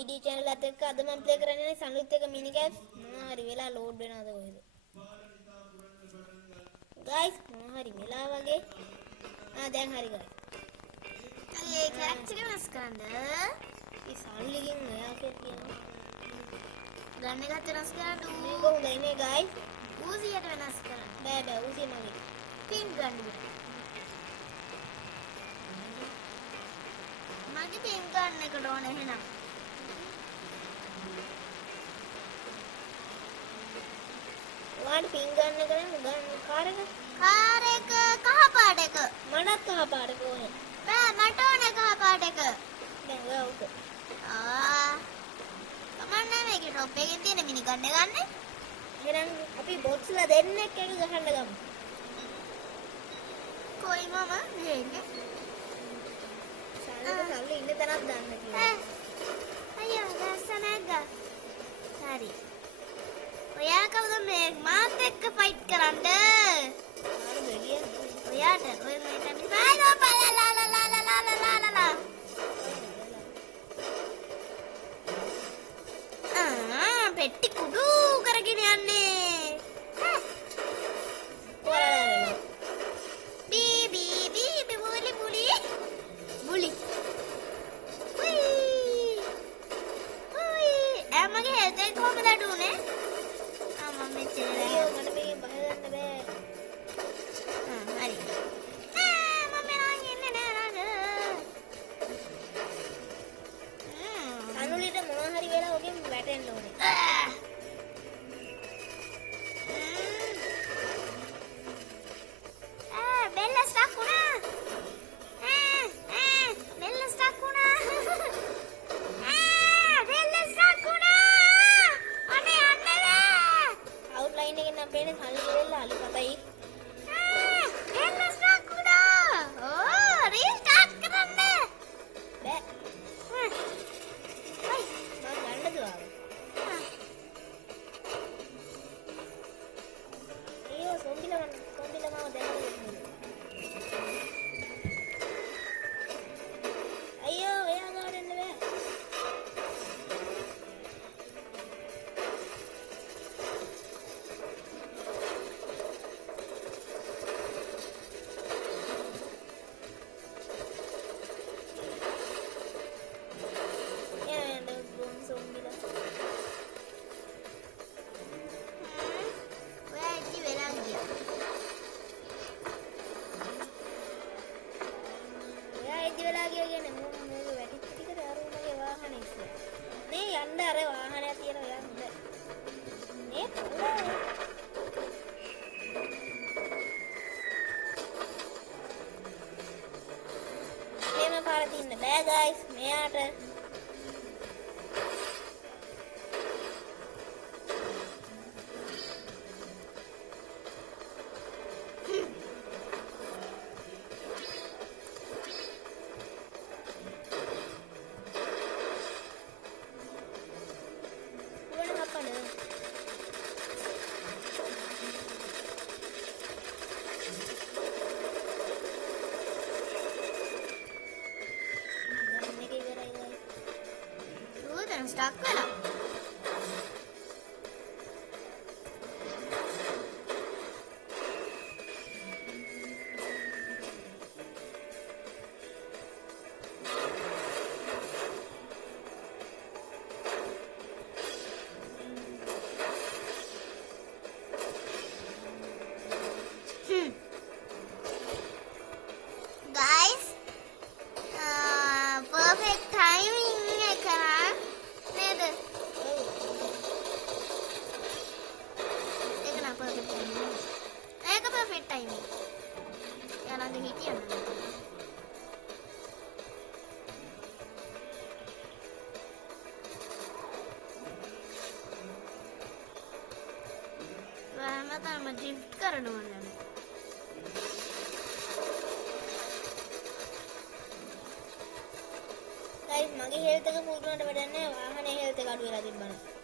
VD channel එකත් එක්ක අද මම ප්ලේ කරන්නේ සනුත් එක මිනි කැප් මොනවා හරි වෙලා ලෝඩ් වෙනවද කොහෙද guys මොනවා හරි වෙලා වගේ දැන් හරි guys අයියේ කැරක්ටර් එක වෙනස් කරන්න ඒ සල්ලිගෙන් ඔයා කියනවා ගන්න එකත් වෙනස් කරන්න මේ කොහොමද ඉන්නේ guys ඌසියට වෙනස් කරන්න බෑ ඌසිය මගේ පින් ගන්න මගේ පින් ගන්න එකට ඕන එහෙනම් ඔයාට පින් ගන්න ගන්න කාර් එක කහ පාට එක මටත් කහ පාට එක ඕනේ බෑ මට ඕනේ කහ පාට එක දැන් ඔයා උක කමන්නේ මේකේ টොප් එකේ තියෙන මිනි ගන්න ගන්න එහෙනම් අපි බොක්ස්ලා දෙන්නෙක් එක ගහන්න ගමු කොයි මම මෙහෙන්නේ සල්ලි ඉන්න තැනක් දාන්න කියලා අයියෝ දැස්සනග්ග හරි ඔයා කවුද මේ මාත් එක්ක ෆයිට් කරන්න ඔයාට ඔය මේකට බයිලා පෙට්ටි කුඩු කරගෙන යන්නේ බී බුලි බුලි මගේ හෙල්ත් එක කොහමද අඩු උනේ මම මෙච්චර මට මේකෙන් බහ ගන්න බෑ හරි මම යන්නේ නෑ අනුලිට මොනවා හරි වෙලා ඔගෙන් වැටෙන්න ඕනේ බෙල්ල ස්ටක් වුණා බෙල්ල ස්ටක් වුණා බෙල්ල ස්ටක් වුණා අනේ අන්නේ අවුට්ලයින් එකෙන් නම් පේන්නේ සල්ලි දෙල්ල අලි පතයි බෙල්ල ස්ටක් වුණා රීස්ටාර්ට් කරන්න බෑ මම ගන්නද ආව අයියෝ සොම්බිලා මාව දැක්කේ අයියෝ එයා ගාවට එන්න බෑ යන්න අර වාහනයක් තියෙනවා යන්න මේ පාර තින්න බෑ ගයිස් මෙයාට ස්ටක් වෙලා guys perfect timing එක නේද ඒක perfect timing යාලන්ද හිටියද හැමදාම ඩ්‍රිෆ්ට් කරනවා නේද guys මගේ හෙල්ත් එක පුරුදුනට වැඩක් නැහැ වාහනේ හෙල්ත් එක අඩු වෙලා තිබ්බනම්